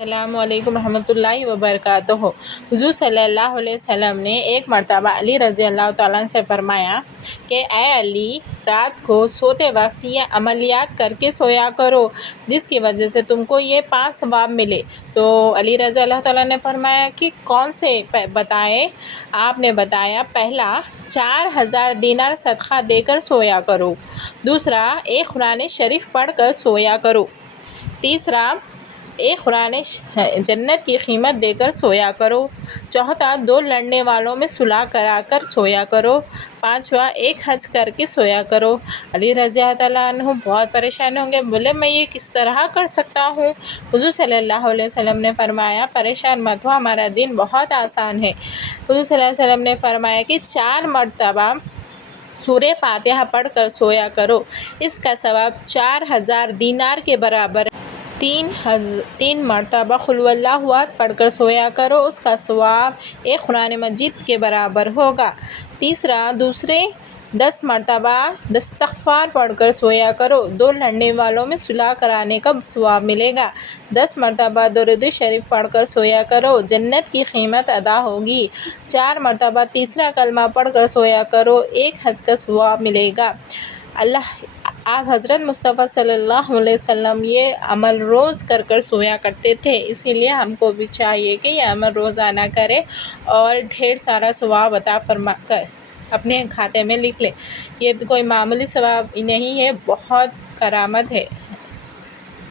السلام علیکم ورحمۃ اللہ وبرکاتہ۔ حضور صلی اللہ علیہ وسلم نے ایک مرتبہ علی رضی اللہ تعالیٰ عنہ سے فرمایا کہ اے علی، رات کو سوتے وقت یہ عملیات کر کے سویا کرو جس کی وجہ سے تم کو یہ 5 ثواب ملے۔ تو علی رضی اللہ تعالیٰ نے فرمایا کہ کون سے بتائے؟ آپ نے بتایا، پہلا 4000 دینار صدقہ دے کر سویا کرو، دوسرا ایک قرآن شریف پڑھ کر سویا کرو، تیسرا ایک قرآن جنت کی قیمت دے کر سویا کرو، چوتھا 2 لڑنے والوں میں صلح کرا کر سویا کرو، پانچواں ایک حج کر کے سویا کرو۔ علی رضی اللہ عنہ بہت پریشان ہوں گے، بولے میں یہ کس طرح کر سکتا ہوں؟ حضور صلی اللہ علیہ وسلم نے فرمایا، پریشان مت ہو، ہمارا دین بہت آسان ہے۔ حضور صلی اللہ علیہ وسلم نے فرمایا کہ 4 مرتبہ سورہ فاتحہ پڑھ کر سویا کرو، اس کا ثواب 4000 دینار کے برابر ہے۔ 3 مرتبہ قل هو اللہ احد پڑھ کر سویا کرو، اس کا ثواب ایک قرآن مجید کے برابر ہوگا۔ تیسرا، دوسرے 10 مرتبہ استغفار پڑھ کر سویا کرو، 2 لڑنے والوں میں صلح کرانے کا ثواب ملے گا۔ 10 مرتبہ درود شریف پڑھ کر سویا کرو، جنت کی قیمت ادا ہوگی۔ 4 مرتبہ تیسرا کلمہ پڑھ کر سویا کرو، ایک حج کا ثواب ملے گا۔ آپ حضرت مصطفیٰ صلی اللہ علیہ وسلم یہ عمل روز کر سویا کرتے تھے، اسی لیے ہم کو بھی چاہیے کہ یہ عمل روزانہ کرے اور ڈھیر سارا ثواب عطا فرما کر اپنے کھاتے میں لکھ لے۔ یہ کوئی معمولی ثواب نہیں ہے، بہت کرامت ہے۔